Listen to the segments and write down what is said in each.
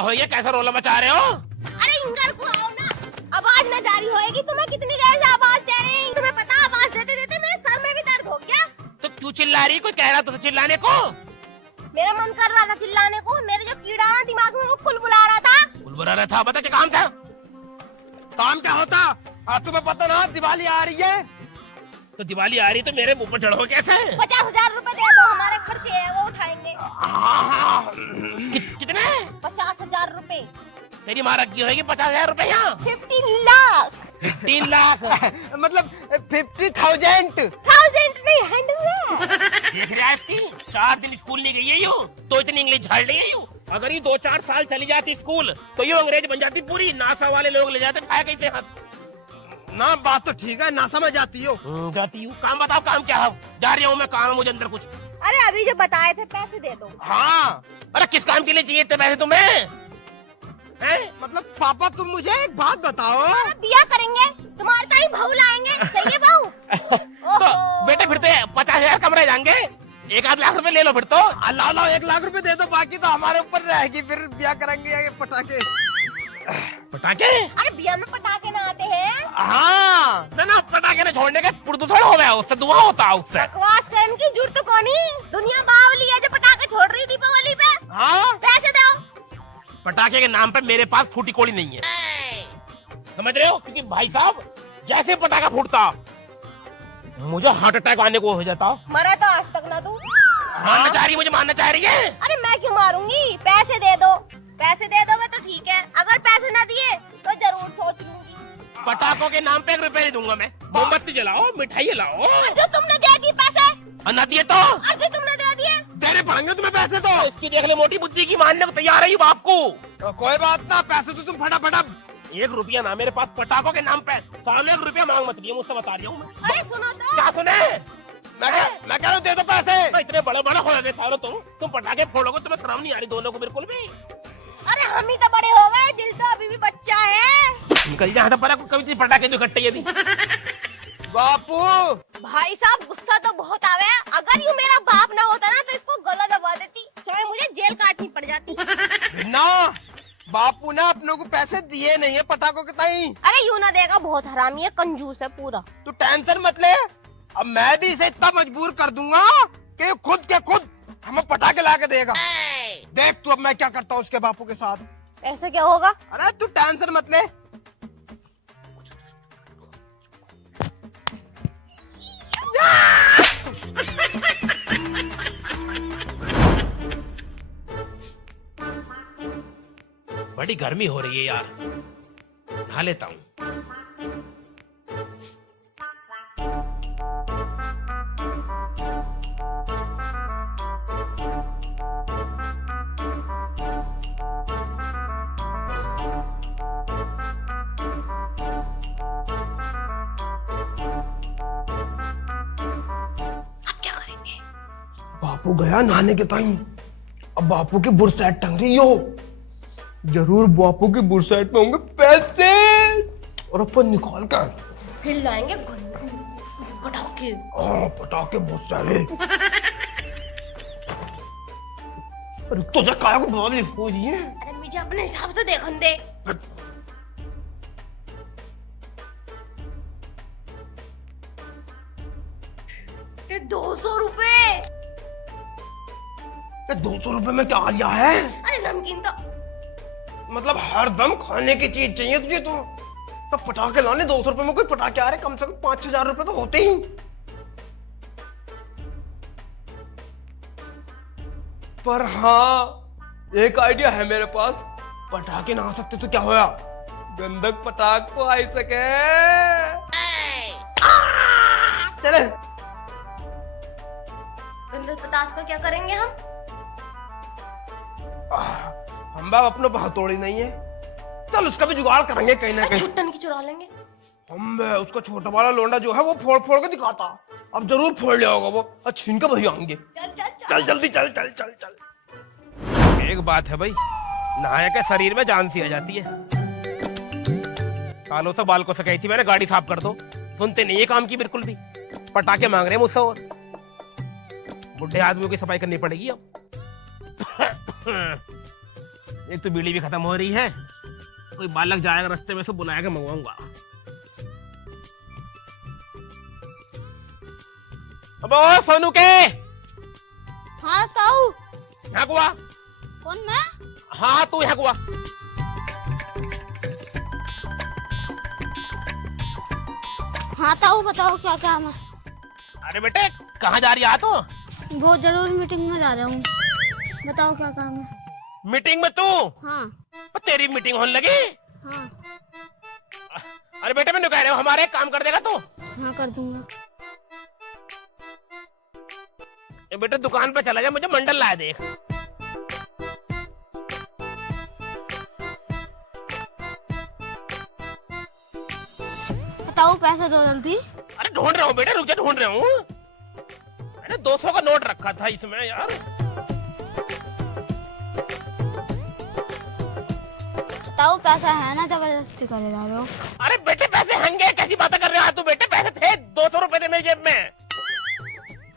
हो ये कैसा रोला मचा रहे हो? अरे इंगर को आओ ना, आवाज न जारी होएगी। तुम्हें कितनी देर से आवाज दे रही? तुम्हें पता आवाज देते देते मेरे सर में भी दर्द हो गया। तो क्यों चिल्ला रही? कोई कह रहा तो चिल्लाने को? मेरा मन कर रहा था चिल्लाने को। मेरे जो कीड़ा ना दिमाग में वो बुलबुला रहा था। बुलबुला रहा था? बता क्या काम था? काम क्या होता? तुम्हें पता ना दिवाली आ रही है। तो दिवाली आ रही तो मेरे मुंह पर चढ़ो कैसे? 50,000 रुपए दे दो, हमारे खर्चे है वो उठाएंगे। कितने? 50,000 रुपए। तेरी माँ रखी होगी 50,000 रुपए यहाँ? 15 लाख। 15 लाख मतलब 50,000 नहीं 100। देख रहा है इसकी? 4 दिन स्कूल नहीं गई है यू तो इतनी इंग्लिश झाड़ ली है यू। अगर ये 2-4 साल चली जाती स्कूल तो ये अंग्रेज बन जाती पूरी। नासा वाले लोग ले जाते खाया कैसे हाथ। ना बात तो ठीक है, ना समझ आती हो। जाती हूँ। काम बताओ, काम क्या है? जा रही हूँ मैं, काम मुझे अंदर कुछ। अरे अभी जो बताए थे पैसे दे दो। हाँ, अरे किस काम के लिए चाहिए थे पैसे तुम्हें? हैं? मतलब पापा तुम मुझे एक बात बताओ। बिया करेंगे, तुम्हारे ताई बहू लाएंगे। सही है बहू? तो बेटे फिर तो 50,000 कम रह जाएंगे। 1-8 लाख रुपए ले लो फिर तो। ला लो 1 लाख रुपए दे दो, बाकी तो हमारे ऊपर रहेगी। फिर ब्याह करेंगे या पटाखे? पटाखे? अरे बिया में पटाखे ना आते हैं। हाँ ना पटाखे ना छोड़ने का प्रदूषण हो गया, उससे धुआं होता है उससे। बकवास करने की जरूरत तो कोनी। दुनिया बावली है जो पटाखे छोड़ रही दीपावली पे। हाँ, पैसे दो। पटाखे के नाम पे मेरे पास फूटी कोड़ी नहीं है, समझ रहे हो? क्योंकि भाई साहब जैसे पटाखा फूटता मुझे हार्ट अटैक आने को हो जाता। मरा तो आज तक ना तू। मानना चाह रही है, मुझे मानना चाह रही है। अरे मैं क्यों मारूंगी? पैसे दे दो। पैसे दे दो तो ठीक है, अगर पैसे ना दिए तो जरूर सोच लूंगी। पटाखों के नाम पे 1 रुपए नहीं दूंगा मैं। मोमबत्ती जलाओ, मिठाई लाओ। जो तुमने दे दी पैसे। और ना दिए तो? जो तुमने दे दिए। देने पड़ेंगे तुम्हें पैसे तो। इसकी देख ले मोटी बुद्धि की, मानने को तैयार है बाप को। तो कोई बात ना, पैसे तो तुम फटाफट। 1 रुपया ना मेरे पास पटाखों के नाम पे। सामने 1 रुपया मांग मत लिया, मुझसे बता रही हूँ मैं। अरे सुनो तो। क्या सुने? मैं कह रहा हूँ दे दो पैसे। इतने बड़े बड़े हो गए सालों तुम पटाखे फोड़ोगे, तुम्हें शर्म नहीं आ रही दोनों को बिल्कुल भी? अरे हम ही तो बड़े हो गए, दिल तो अभी भी बच्चा है। निकल जा पर कभी पटाखे जो इकट्ठे ये भी। बापू भाई साहब गुस्सा तो बहुत आवे। अगर यूँ मेरा बाप ना होता ना तो इसको गला दबा देती, चाहे मुझे जेल काटनी पड़ जाती। ना बापू ने अपनों को पैसे दिए नहीं है पटाखों के ताई। अरे यूँ ना देगा, बहुत हरामी है, कंजूस है पूरा। तू टेंशन मत ले, अब मैं भी इसे इतना मजबूर कर दूंगा कि खुद के खुद हमें पटाखे ला के देगा। देख तू अब मैं क्या करता हूँ उसके बापू के साथ। ऐसे क्या होगा? अरे तू टेंशन मत ले। बड़ी गर्मी हो रही है यार, नहा लेता हूँ। बापू गया नहाने के टाइम, अब बापू की बुरसैट टंग रही हो। जरूर बापू की बुरसैट में होंगे पैसे, और अपन निकाल कर फिर लाएंगे पटाखे। पटाखे बहुत सारे। अरे तुझे काया को बाबली हो जी है। अरे मुझे अपने हिसाब से देखन दे। ये 200 रुपए। 200 रुपए में क्या लिया है? अरे नमकीन तो मतलब हर दम खाने की चीज चाहिए तुझे तो पटाखे लाने 200 रुपए में कोई पटाखे आ रहे, कम से कम 5,000 रुपए तो होते ही। पर हाँ एक आइडिया है मेरे पास, पटाखे ना आ सकते तो क्या होया, गंधक पटाख तो आ ही सके। चले गंधक पतास का क्या करेंगे हम? हम बाप अपने हथौड़ी नहीं है, चल उसका भी जुगाड़ करेंगे कहीं ना कहीं। छुट्टन की चुरा लेंगे। हम उसका छोटा वाला लोंडा जो है वो फोड़ फोड़ के दिखाता, अब जरूर फोड़ लिया होगा वो। छीन के भैया आएंगे। चल जल्दी चल चल चल चल। एक बात है भाई, नहाया के शरीर में जान सी आ जाती है। कालों से बाल को से कही थी मैंने गाड़ी साफ कर दो, सुनते नहीं है काम की बिल्कुल भी। पटाखे मांग रहे हैं मुझसे, और बुढ़े आदमियों की सफाई करनी पड़ेगी अब। एक तो बीड़ी भी खत्म हो रही है, कोई बालक जाएगा रास्ते में से बुलाया के मंगवाऊंगा। अब ओ सोनू के हाँ ताऊ। यहाँ हुआ। कौन मैं? हाँ तू यहाँ हुआ। हाँ ताऊ बताओ क्या काम है? अरे बेटे कहाँ जा रही है तू? बहुत जरूरी मीटिंग में जा रहा हूँ। बताओ क्या काम है? मीटिंग में तू? हाँ। पर तेरी मीटिंग होने लगी? हाँ। अरे बेटे मैं कह रहा हूँ हमारे एक काम कर देगा तू? हाँ कर दूंगा। बेटे दुकान पे चला जा, मुझे मंडल लाया देख। बताओ पैसे दो जल्दी। अरे ढूंढ रहा हूँ बेटे, रुक जा, ढूंढ रहा हूँ। मैंने 200 का नोट रखा था इसमें यार। बताओ पैसा है ना, जबरदस्ती करे जा रहे हो। अरे बेटे पैसे होंगे, कैसी बातें कर रहे हो तू? बेटे पैसे थे 200 रुपए थे मेरी जेब में।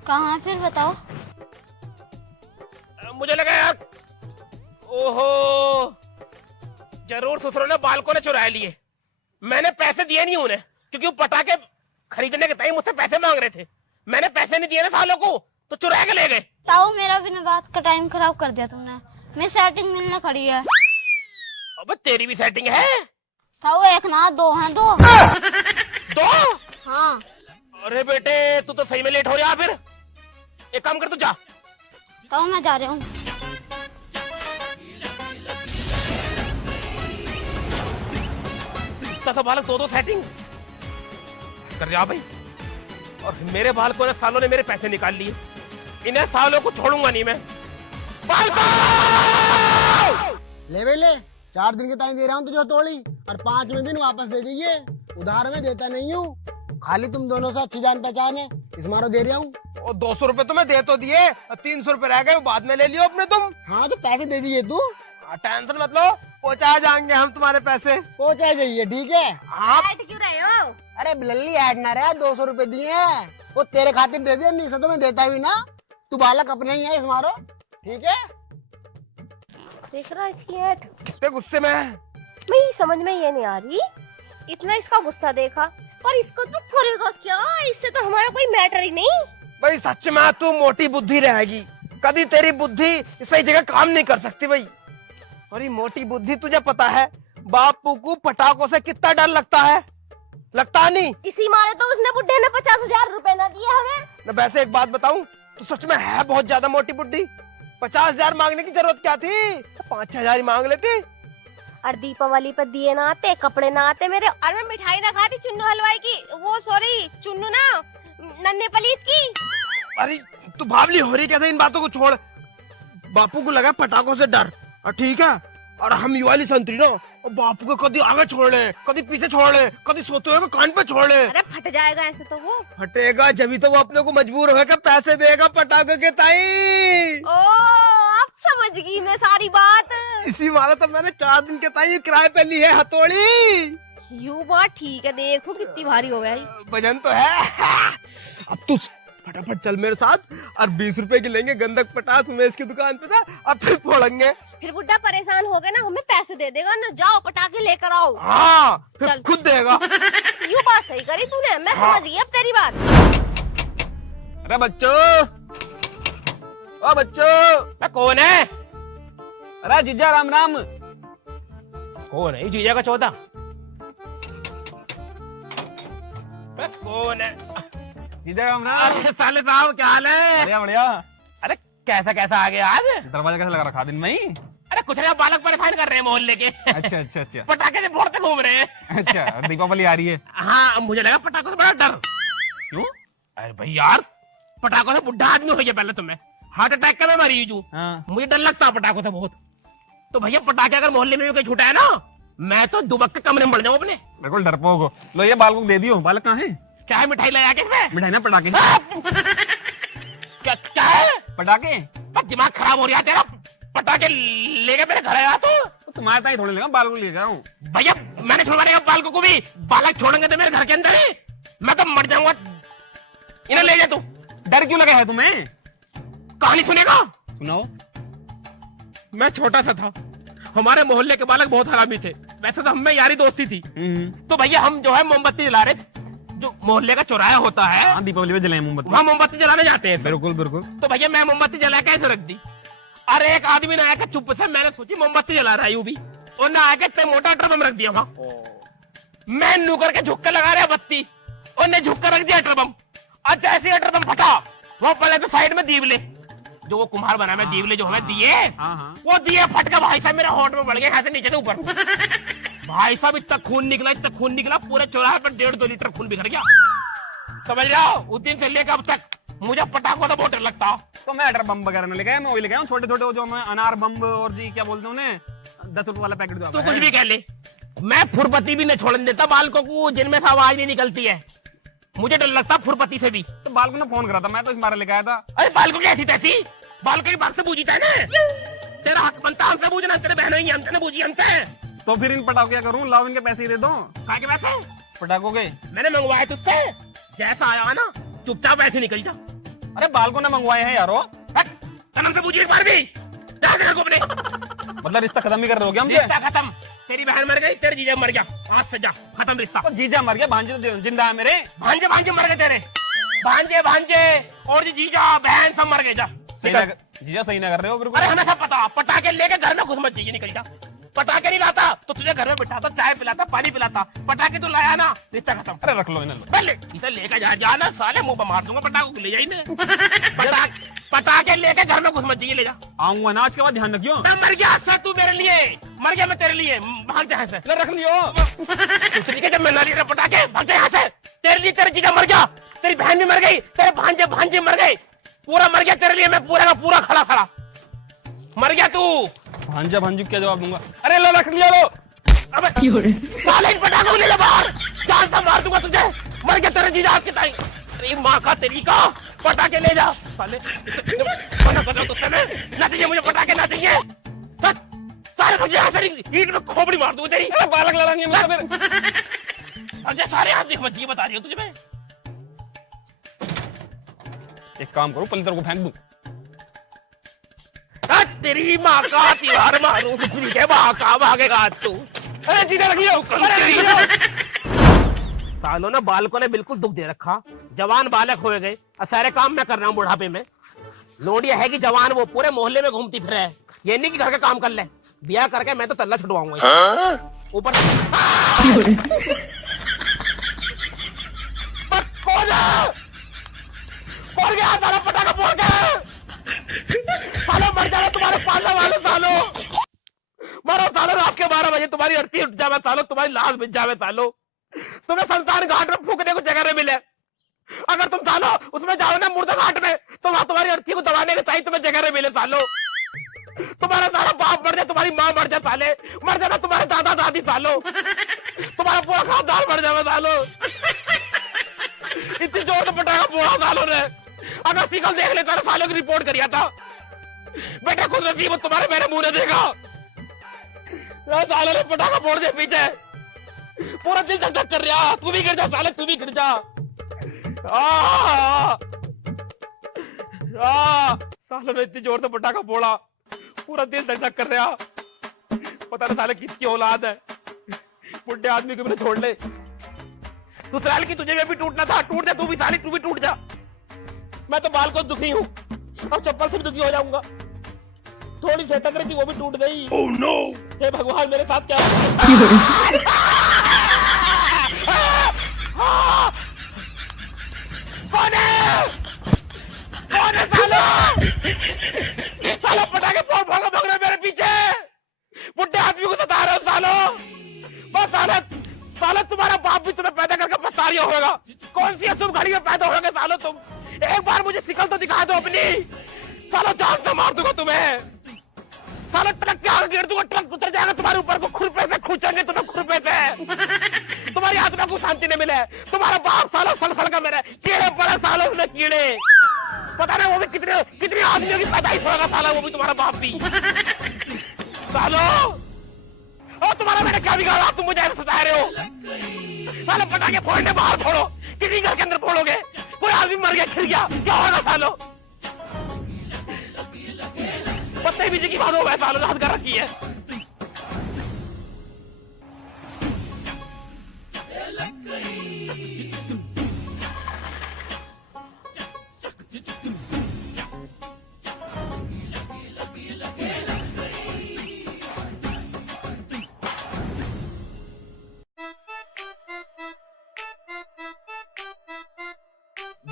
कहाँ फिर बताओ। मुझे लगा यार, ओहो जरूर ससुरों ने बालकों ने चुरा लिए। मैंने पैसे दिए नहीं उन्हें, क्योंकि वो पटाखे खरीदने के टाइम मुझसे पैसे मांग रहे थे। मैंने पैसे नहीं दिए ना सालों को, तो चुरा के ले गए। ताऊ मेरा बिना बात का टाइम खराब कर दिया तुमने। मेरी सेटिंग मिलने खड़ी है। अब तेरी भी सेटिंग है? ताऊ एक ना दो हैं, दो। दो? हाँ। अरे बेटे तू तो सही में लेट हो रहा। फिर एक काम कर, तू जा। ताऊ मैं जा रहा हूँ। तो बालक दो सेटिंग कर रहा भाई, और मेरे बालकों ने सालों ने मेरे पैसे निकाल लिए। इन्हें सालों को छोड़ूंगा नहीं मैं। बालकों! ले भाई ले, 4 दिन के टाइम दे रहा हूँ तुझे हथौड़ी, और 5वें दिन वापस दे जाइए। उधार में देता नहीं हूँ, खाली तुम दोनों से अच्छी जान पहचान है, इस मारो दे रहा हूँ। और 200 रुपए तो मैं दे तो दिए, 300 रुपए रह गए, बाद में ले लियो अपने तुम। हाँ तो पैसे दे दीजिए तू। टेंशन मत लो, पहुंचा जाएंगे हम तुम्हारे पैसे। पहुंचा जाइए, ठीक है। आप ऐड क्यों रहे हो? अरे लल्ली ऐड ना रहा, 200 रुपए दिए हैं, वो तेरे खातिर दे दिए, नहीं तो मैं देता भी ना। तू बालक अपने ही है, इस मारो, ठीक है। देख रहा इसकी ऐड। कितने गुस्से में है। मेरी समझ में ये नहीं आ रही, इतना इसका गुस्सा देखा, पर इसको तो करेगा क्या? इससे तो हमारा कोई मैटर ही नहीं। भाई सच में तू मोटी बुद्धि रहेगी, कभी तेरी बुद्धि सही जगह काम नहीं कर सकती भाई। अरे मोटी बुद्धि, तुझे पता है बापू को पटाखों से कितना डर लगता है? लगता नहीं? इसी मारे तो उसने बुड्ढे ने 50,000 रुपए ना दिए हमें। मैं वैसे एक बात बताऊं, तू सच में है बहुत ज्यादा मोटी बुद्धि। 50,000 मांगने की जरूरत क्या थी? 5,000 ही मांग लेती। और दीपावली पर दिए ना आते, कपड़े ना आते मेरे। और मैं मिठाई ना खाती चुन्नू हलवाई की, वो सॉरी चुन्नू ना नन्हे पलीत की। अरे तू बावली हो रही कैसे? इन बातों को छोड़। बापू को लगा पटाखों से डर, और ठीक है, और हम ये वाली संतरी ना, और बापू को कभी आगे छोड़ ले, कभी पीछे छोड़ ले, कभी सोते हुए कान पे छोड़ ले। अरे फट जाएगा ऐसे तो वो। फटेगा जब तो वो अपने को मजबूर होकर पैसे देगा पटाखों के ताई। ओ अब समझ गई मैं सारी बात। इसी वाला तो मैंने 4 दिन के ताई किराए पे ली है हथौड़ी। यू बात ठीक है, देखो कितनी भारी हो गई। वजन तो है। अब तू फटाफट चल मेरे साथ, और 20 रुपए की लेंगे गंधक पटास उमेश की दुकान पे जा, अब फिर फोड़ेंगे। फिर बुड्ढा परेशान हो गया ना, हमें पैसे दे देगा ना। जाओ पटाखे लेकर आओ। हाँ फिर चल। खुद देगा। यू बात सही करी तूने, मैं हाँ। समझ गई अब तेरी बात। अरे बच्चों, ओ बच्चों, कौन है? अरे जीजा राम राम। कौन है जीजा का चौथा? कौन है? जीजा राम राम। अरे साले साहब क्या हाल है? बढ़िया बढ़िया। अरे कैसा कैसा आ गया आज? दरवाजा कैसे लगा रखा दिन में ही? अरे कुछ नहीं, बालक परेशान कर रहे हैं मोहल्ले के। अच्छा अच्छा अच्छा पटाखे से फोड़ते घूम रहे हैं। अच्छा, दीपावली आ रही है। हाँ मुझे लगा पटाखों से बड़ा डर। क्यों? अरे भाई यार, पटाखों से बुढ़ा आदमी हो गया पहले, तुम्हें हार्ट अटैक का मैं मरीज हूँ। हाँ। मुझे डर लगता है पटाखों से बहुत। तो भैया पटाखे अगर मोहल्ले में भी कोई छूटा है ना, मैं तो दुबक के कमरे में बढ़ जाऊँ अपने। बिल्कुल डरपोक हो। लो ये बाल को दे दियो। बालक कहाँ है? क्या है मिठाई लाया क्या इसमें? मिठाई ना पटाखे। क्या क्या है? पटाखे बस दिमाग खराब हो रहा है तेरा। पटाखे लेके मेरे घर आया तो तुम्हारे ताई थोड़े लेगा, बाल को ले जाऊं। भैया मैंने छुड़वाने का बालकों को भी। बालक छोड़ेंगे तो मेरे घर के अंदर ही मैं तो मर जाऊंगा। इन्हें ले जा तू। डर क्यों लगा है तुम्हें? कहानी सुनेगा? सुनाओ। मैं छोटा सा था, हमारे मोहल्ले के बालक बहुत हरामी थे। वैसे तो हमें यारी दोस्ती थी। तो भैया हम जो है मोमबत्ती जला रहे थे, जो मोहल्ले का चौराहा होता है, हाँ, दीपावली में जलाए मोमबत्ती। वहाँ मोमबत्ती जलाने जाते हैं। बिल्कुल बिल्कुल। तो भैया मैं मोमबत्ती जला के ऐसे रख दी। अरे एक आदमी ने आया चुप से, मैंने सोची मोमबत्ती जला रहा है यूं भी, और ना आके इतने मोटा ट्रबम रख दिया वहाँ। मैं नू करके झुक के लगा रहा बत्ती, और ने झुक कर रख दिया ट्रबम। और जैसे ही ट्रबम फटा, वो पहले तो साइड में दीवले, जो वो कुम्हार बना में दीवले जो हमें दिए, वो दिए फट के भाई साहब मेरे होठ में बढ़ गए, यहाँ से नीचे से ऊपर। भाई साहब इतना खून निकला, पूरे चौराहे पर 1.5-2 लीटर खून बिखर गया। समझ रहे हो? उस दिन से लेकर अब तक मुझे पटाखों का बहुत डर लगता। तो मैं अटर बम वगैरह में लेके आया, मैं वही लेके आया छोटे छोटे, जो मैं अनार बम और जी क्या बोलते हैं उन्हें, 10 रुपए वाला पैकेट जो तो कुछ भी कह ले, मैं फुरपति भी नहीं छोड़ने देता बालकों को जिनमें से आवाज नहीं निकलती है। मुझे डर लगता फुरपति से भी। तो बालकों ने फोन करा था, मैं तो इस बारे लेके आया था। अरे बालकों की ऐसी तैसी, बालकों की बात से बूझी था ना, तेरा हक बनता हमसे बूझना, तेरे बहनों ही हमसे बूझी हमसे। तो फिर इन पटाखों क्या करूं, लाओ इनके पैसे ही दे दो। कहा के पैसे? पटाखों के मैंने मंगवाए तुझसे, जैसा आया ना चुपचाप ऐसे निकल जा। अरे बालकों ने मंगवाए हैं यारो। कलम से पूछी एक बार भी, जा घर को अपने। मतलब रिश्ता खत्म ही कर रहे हो क्या हमसे? रिश्ता खत्म, तेरी बहन मर गई, तेरे जीजा मर गया, आज से जा, खत्म रिश्ता। तो जीजा मर गया, भांजे तो जिंदा है मेरे। भांजे मर गए तेरे, भांजे और जीजा बहन सब मर गए। जा जीजा सही ना कर रहे हो बिल्कुल। अरे हमें सब पता, पटाखे लेके घर में घुस मत जाइए, निकल जा। पटाखे नहीं लाता तो तुझे घर में बिठाता, चाय पिलाता, पानी पिलाता, पटाखे तो लाया ना, रिश्ता खत्म। अरे रख लो इन्हें, इसे लेकर जाना, साले मुंह पर मार दूंगा, पटाखों को ले जाइए। पटाखे लेके घर में घुस मत जाइए, ले जा। आऊंगा ना, आज के बाद ध्यान रखियो। मैं मर गया सर, तू मेरे लिए मर गया, मैं तेरे लिए, भाग जा यहाँ से। रख लियो जब मैं ना लिया पटाखे, भाग जा यहाँ से। तेरे लिए तेरा जीजा मर गया, तेरी बहन भी मर गई, तेरे भांजे मर गए, पूरा मर गया तेरे लिए, मैं पूरा का पूरा खड़ा मर गया तू। भांजा भांजू क्या जवाब दूंगा? अरे लो रख लिया, लो। अबे साले इन पटाखों को ले जा बाहर, जान से मार दूंगा तुझे, मर गया तेरे जीजा आज के टाइम। अरे माँ का तेरी का, पटाखे ले जा साले। ना चाहिए मुझे पटाखे, ना चाहिए। सारे मुझे यहाँ से ईंट में खोपड़ी मार दूंगा तेरी। बालक लड़ानी है अच्छा सारे हाथ देख मत, बता रही हो तुझे मैं। एक काम करो, पलितर को फेंक दूं। तेरी माँ का त्योहार मारूं, के भागेगा तू। अरे जीजा रखियो, सालों ने बालकों ने बिल्कुल दुख दे रखा, जवान बालक हो गए, सारे काम मैं कर रहा हूँ बुढ़ापे में। लोडिया है कि जवान वो पूरे मोहल्ले में घूमती फिर है, ये नहीं कि घर का काम कर ले। ब्याह करके मैं तो तल्ला छुड़वाऊंगा ऊपर। कौन गया साला पटाखा फोड़ के? सालो मर जाना तुम्हारे पालने वाले, सालो मरो सालो, रात के 12 बजे तुम्हारी अर्थी उठ जावे सालो, तुम्हारी लाश बिछ जावे सालो, तुम्हें संसार घाट में फूकने को जगह नहीं मिले। अगर तुम सालो उसमें जाओ ना मुर्दा घाट में, तो वहां तुम्हारी अर्थी को दबाने के चाहिए तुम्हें जगह नहीं मिले सालो। तुम्हारा सारा बाप मर जाए, तुम्हारी माँ मर जाए साले, मर जाना तुम्हारे दादा दादी सालो, तुम्हारा पूरा खानदान मर जावे सालो। इतनी जोर से पटाखा फोड़ा सालों ने, अगर सिकल देख लेता सालों की रिपोर्ट करिया था। बेटा खुद नसीब तुम्हारे मेरे मुंह ने देखा, सालों ने पटाखा फोड़ दिया पीछे, पूरा दिल धक धक कर रहा। तू भी गिर जा साले, तू भी गिर जा। सालों ने इतनी जोर से पटाखा फोड़ा, पूरा दिल धक धक कर रहा। पता नहीं साले किसकी औलाद है, बुढ़े आदमी को भी छोड़ ले। तू साल की तुझे भी टूटना था, टूट जा तू भी साली, तू भी टूट जा। मैं तो बाल को दुखी हूँ, अब चप्पल से भी दुखी हो जाऊंगा। थोड़ी सी टकरी थी वो भी टूट गई। oh, no. हे भगवान मेरे साथ क्या कौन है सालो? सालो पटाखे फोड़ भाग रहे मेरे पीछे, बुढ़े आदमी को सता रहे हो सालो। बस सालो तुम्हारा बाप भी तुम्हें पैदा करके पछता रही होगा। कौन सी अशुभ घड़ी में पैदा होगे सालो तुम? एक बार मुझे शिकल तो दिखा दो अपनी, सालो जान से मार दूंगा तुम्हें। सालो ट्रक के आगे गिर दूंगा, ट्रक उतर जाएगा तुम्हारे ऊपर को, खुरपे से खींचेंगे तुम्हें, खुरपे से तुम्हारी आत्मा को शांति नहीं मिले। तुम्हारा बाप सालो सड़ का मेरे कीड़े पड़े सालो, उसने कीड़े पता नहीं वो भी कितने आदमियों की पैदाइश होगा साला, वो भी तुम्हारा बाप भी सालो। और तुम्हारा मैंने क्या बिगाड़ा, तुम मुझे सता रहे हो? सालो पटाखे फोड़ने बाहर फोड़ो, किसी घर के अंदर फोड़ोगे, कोई आदमी मर गया खिल गया क्या होगा सालो? पत्ते बीजे की बात हो गए सालो, हाथ कर रखी है।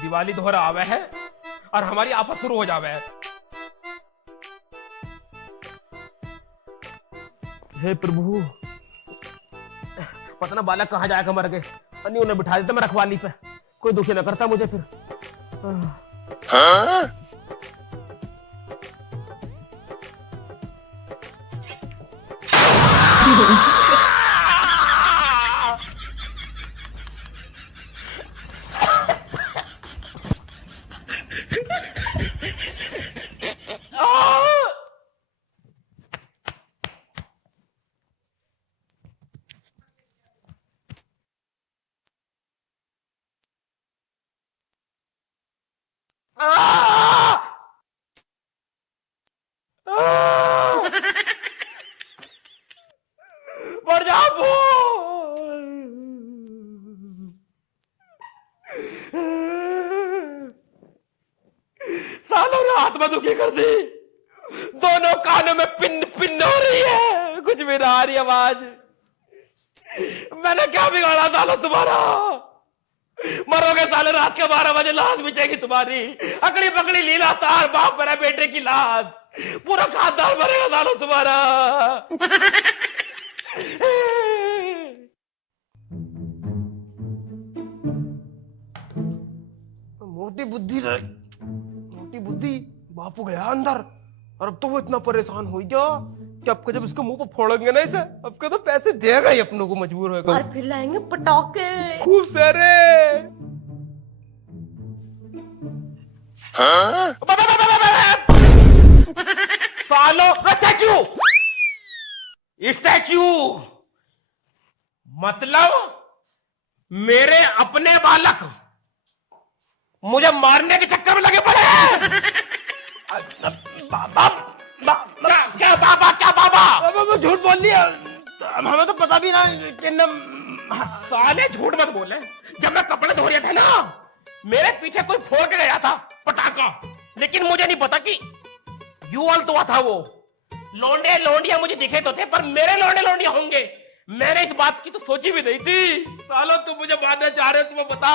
दिवाली दोहरा आवे है और हमारी आपस शुरू हो जावे है। हे प्रभु, पता ना बालक कहाँ जाएगा मर गए, अन्य उन्हें बिठा देता मैं रखवाली पे, कोई दुखी ना करता मुझे फिर। मर जा सालों ने आत्मा दुखी कर दी, दोनों कानों में पिन पिन हो रही है, कुछ भी ना आ रही आवाज। मैंने क्या बिगाड़ा सालों तुम्हारा? मरोगे साले रात के 12 बजे लाश बिछेगी तुम्हारी, अकड़ी पकड़ी लीला तार बाप मेरा बेटे की लाश, पूरा खानदान मरेगा सालों तुम्हारा। मोटी बुद्धि बापू गया अंदर, और अब तो वो इतना परेशान हो गया कि अब जब इसके मुंह पर फोड़ेंगे ना इसे, अब तो पैसे देगा ही अपनों को, मजबूर होगा। और फिर लाएंगे पटाखे खूब सारे। सालो स्टैचू मतलब मेरे अपने बालक मुझे मारने के चक्कर में लगे पड़े हैं। क्या बाबा झूठ बोल लिया, हमें तो पता भी ना किन्ने। साले झूठ मत बोले, जब मैं कपड़े धो रहे थे ना, मेरे पीछे कोई फोड़ के गया था पटाखा, लेकिन मुझे नहीं पता कि यूएल तो था वो। लौंडे लौंडिया मुझे दिखे तो थे, पर मेरे लौंडे लौंडिया होंगे, मैंने इस बात की तो सोची भी नहीं थी। सालो तुम मुझे मारना चाह रहे हो, तुम्हें बता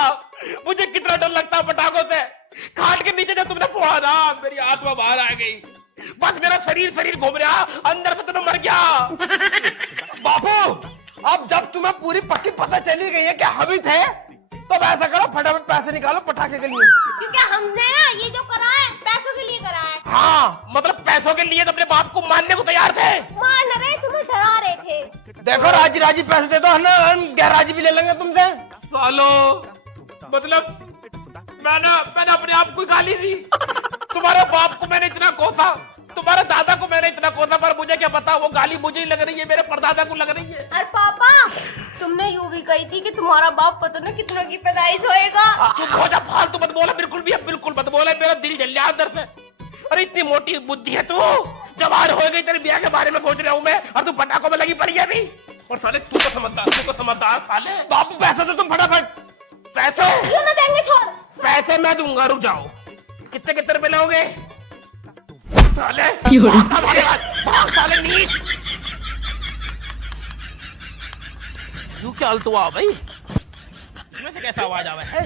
मुझे कितना डर लगता है पटाखों से। खाट के नीचे जब तुमने फोड़ा ना, मेरी आत्मा बाहर आ गई, बस मेरा शरीर घूम रहा, अंदर से तुम्हें मर गया। बापू अब जब तुम्हें पूरी पक्की पता चली गई है कि हम ही थे, तो ऐसा करो फटाफट पैसे निकालो पटाखे के लिए। क्योंकि हमने ना ये जो करा है पैसों के लिए करा है। हाँ मतलब पैसों के लिए तो अपने बाप को मारने को तैयार थे। मान रहे, तुम्हें डरा रहे थे। देखो राजी राजी पैसे दे दो, हम गैराजी भी ले लेंगे तुमसे। सालो मतलब मैंने अपने आप को गाली दी। तुम्हारे बाप को मैंने इतना कोसा, तुम्हारे दादा को मैंने इतना कोसा, पर मुझे क्या पता वो गाली मुझे ही लग रही है, मेरे परदादा को लग रही है। अरे पापा, तुमने यूं भी कही थी कि तुम्हारा बाप पता नहीं कितनों की पैदाइश होएगा। चुप हो जा, फालतू मत बोला, बिल्कुल मत बोला, मेरा दिल जल गया अंदर से। अरे इतनी मोटी बुद्धि है तू, जवान हो गई, तेरे ब्याह के बारे में सोच रहा हूँ मैं, और तू पटाखों में लगी पड़ी है अभी। और साले तू तो समझदार साले। बापू पैसे दो तुम फटाफट। पैसे क्यों ना देंगे, छोड़। पैसे मैं दूंगा, रुक जाओ। कितने रुपए लोगे साले? भाग साले नीच। तू क्या हलतुआ भाई, इसमें से कैसा आवाज आवा है?